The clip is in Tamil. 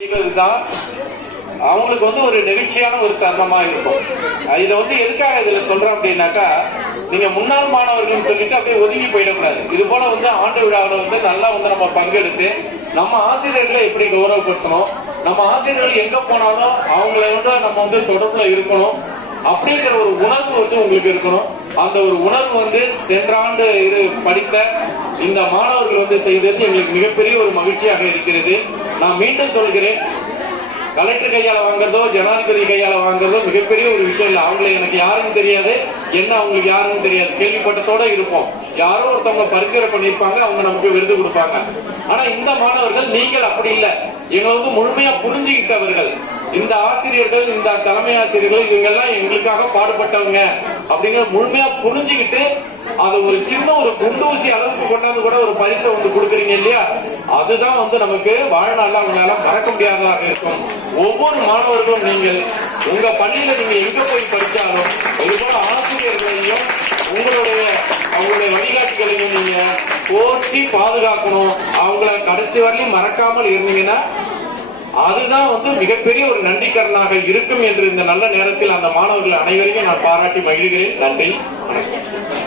தான் அவங்களுக்கு ஒரு நெகிழ்ச்சியான ஒரு தருணமா இருக்கும். இதை எதுக்காக இதுல சொல்றேன் அப்படின்னாக்கா, நீங்க முன்னாள் மாணவர்கள் சொல்லிட்டு அப்படியே ஒதுங்கி போயிடக்கூடாது. இது போல ஆண்டு விழாவில் நல்லா நம்ம பங்கெடுத்து நம்ம ஆசிரியர்களை எப்படி கௌரவப்படுத்தணும், நம்ம ஆசிரியர்கள் எங்க போனாலும் அவங்கள நம்ம தொடர்புல இருக்கணும் அப்படிங்கிற ஒரு உணர்வு உங்களுக்கு இருக்கணும். அந்த ஒரு உணர்வு சென்ற ஆண்டு படித்த இந்த மாணவர்கள் செய்தது எங்களுக்கு மிகப்பெரிய ஒரு மகிழ்ச்சியாக இருக்கிறது. நான் மீண்டும் சொல்கிறேன், கலெக்டர் கையால வாங்குறதோ ஜனாதிபதி கையால வாங்குறதோ மிகப்பெரிய ஒரு விஷயம் இல்லை. அவங்களை எனக்கு யாருன்னு தெரியாது, என்ன அவங்களுக்கு யாருன்னு தெரியாது, கேள்விப்பட்டத்தோட இருப்போம். யாரோ ஒருத்தவங்க பரிந்துரை பண்ணிருப்பாங்க, அவங்க நமக்கு விருது கொடுப்பாங்க. ஆனா இந்த மாணவர்கள் நீங்கள் அப்படி இல்லை, எங்களை முழுமையா புரிஞ்சுக்கிட்டவர்கள். இந்த ஆசிரியர்கள், இந்த தலைமை ஆசிரியர்கள் இவங்கெல்லாம் எங்களுக்காக பாடுபட்டவங்க அப்படிங்கிற முழுமையா புரிஞ்சுக்கிட்டு அது ஒரு சின்ன ஒரு குண்டூசி அளவுக்கு கொண்டாந்து கூட ஒரு பரிசை கொடுக்குறீங்க இல்லையா, அதுதான் நமக்கு வாழ்நாள்ல அவங்களால மறக்க முடியாததாக இருக்கும். ஒவ்வொரு மாணவர்களும் நீங்கள் உங்க பள்ளியில நீங்க எங்க போய் படிச்சாலும் இதுபோல ஆசிரியர்களையும் அவங்களுடைய வழிகாட்டிகளையும் நீங்க போற்றி பாதுகாக்கணும். அவங்கள கடைசி வரலையும் மறக்காமல் இருந்தீங்கன்னா அதுதான் மிகப்பெரிய ஒரு நன்றிக்கரனாக இருக்கும் என்று இந்த நல்ல நேரத்தில் அந்த மாணவர்கள் அனைவரையும் நான் பாராட்டி மகிழ்கிறேன். நன்றி, வணக்கம்.